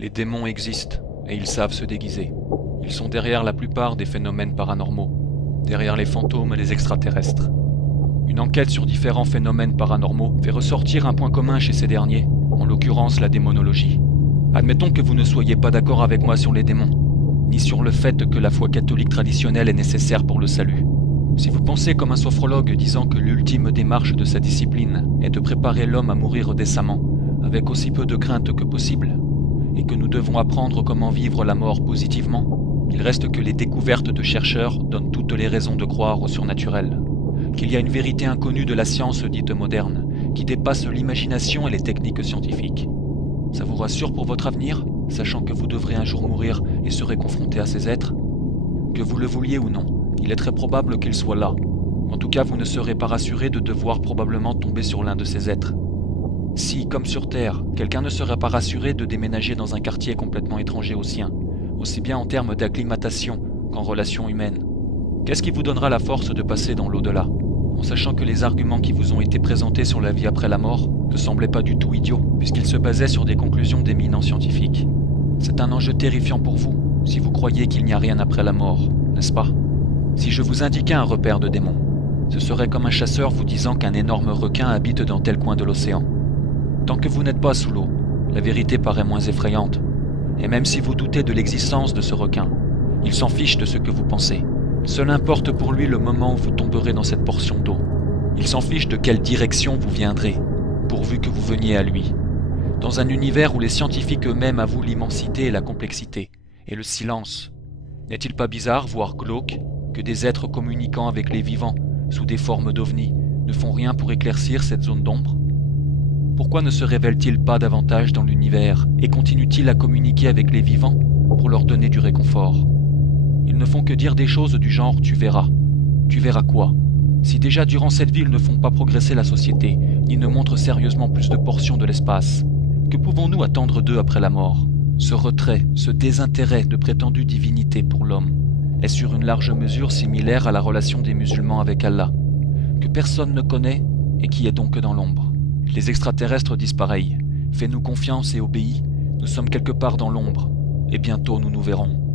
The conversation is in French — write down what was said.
Les démons existent, et ils savent se déguiser. Ils sont derrière la plupart des phénomènes paranormaux, derrière les fantômes et les extraterrestres. Une enquête sur différents phénomènes paranormaux fait ressortir un point commun chez ces derniers, en l'occurrence la démonologie. Admettons que vous ne soyez pas d'accord avec moi sur les démons, ni sur le fait que la foi catholique traditionnelle est nécessaire pour le salut. Si vous pensez comme un sophrologue disant que l'ultime démarche de sa discipline est de préparer l'homme à mourir décemment, avec aussi peu de crainte que possible, et que nous devons apprendre comment vivre la mort positivement, il reste que les découvertes de chercheurs donnent toutes les raisons de croire au surnaturel, qu'il y a une vérité inconnue de la science dite moderne, qui dépasse l'imagination et les techniques scientifiques. Ça vous rassure pour votre avenir, sachant que vous devrez un jour mourir et serez confronté à ces êtres? Que vous le vouliez ou non, il est très probable qu'ils soient là. En tout cas, vous ne serez pas rassuré de devoir probablement tomber sur l'un de ces êtres. Si, comme sur Terre, quelqu'un ne serait pas rassuré de déménager dans un quartier complètement étranger au sien, aussi bien en termes d'acclimatation qu'en relations humaines, qu'est-ce qui vous donnera la force de passer dans l'au-delà, en sachant que les arguments qui vous ont été présentés sur la vie après la mort ne semblaient pas du tout idiots, puisqu'ils se basaient sur des conclusions d'éminents scientifiques? C'est un enjeu terrifiant pour vous, si vous croyez qu'il n'y a rien après la mort, n'est-ce pas? Si je vous indiquais un repère de démons, ce serait comme un chasseur vous disant qu'un énorme requin habite dans tel coin de l'océan. Tant que vous n'êtes pas sous l'eau, la vérité paraît moins effrayante. Et même si vous doutez de l'existence de ce requin, il s'en fiche de ce que vous pensez. Seul importe pour lui le moment où vous tomberez dans cette portion d'eau. Il s'en fiche de quelle direction vous viendrez, pourvu que vous veniez à lui. Dans un univers où les scientifiques eux-mêmes avouent l'immensité et la complexité, et le silence, n'est-il pas bizarre, voire glauque, que des êtres communiquant avec les vivants, sous des formes d'ovnis, ne font rien pour éclaircir cette zone d'ombre? Pourquoi ne se révèlent-ils pas davantage dans l'univers et continuent-ils à communiquer avec les vivants pour leur donner du réconfort? Ils ne font que dire des choses du genre « tu verras ». Tu verras quoi? Si déjà durant cette vie ils ne font pas progresser la société, ni ne montrent sérieusement plus de portions de l'espace, que pouvons-nous attendre d'eux après la mort? Ce retrait, ce désintérêt de prétendue divinité pour l'homme est sur une large mesure similaire à la relation des musulmans avec Allah, que personne ne connaît et qui est donc dans l'ombre. Les extraterrestres disent pareil. Fais-nous confiance et obéis, nous sommes quelque part dans l'ombre, et bientôt nous nous verrons.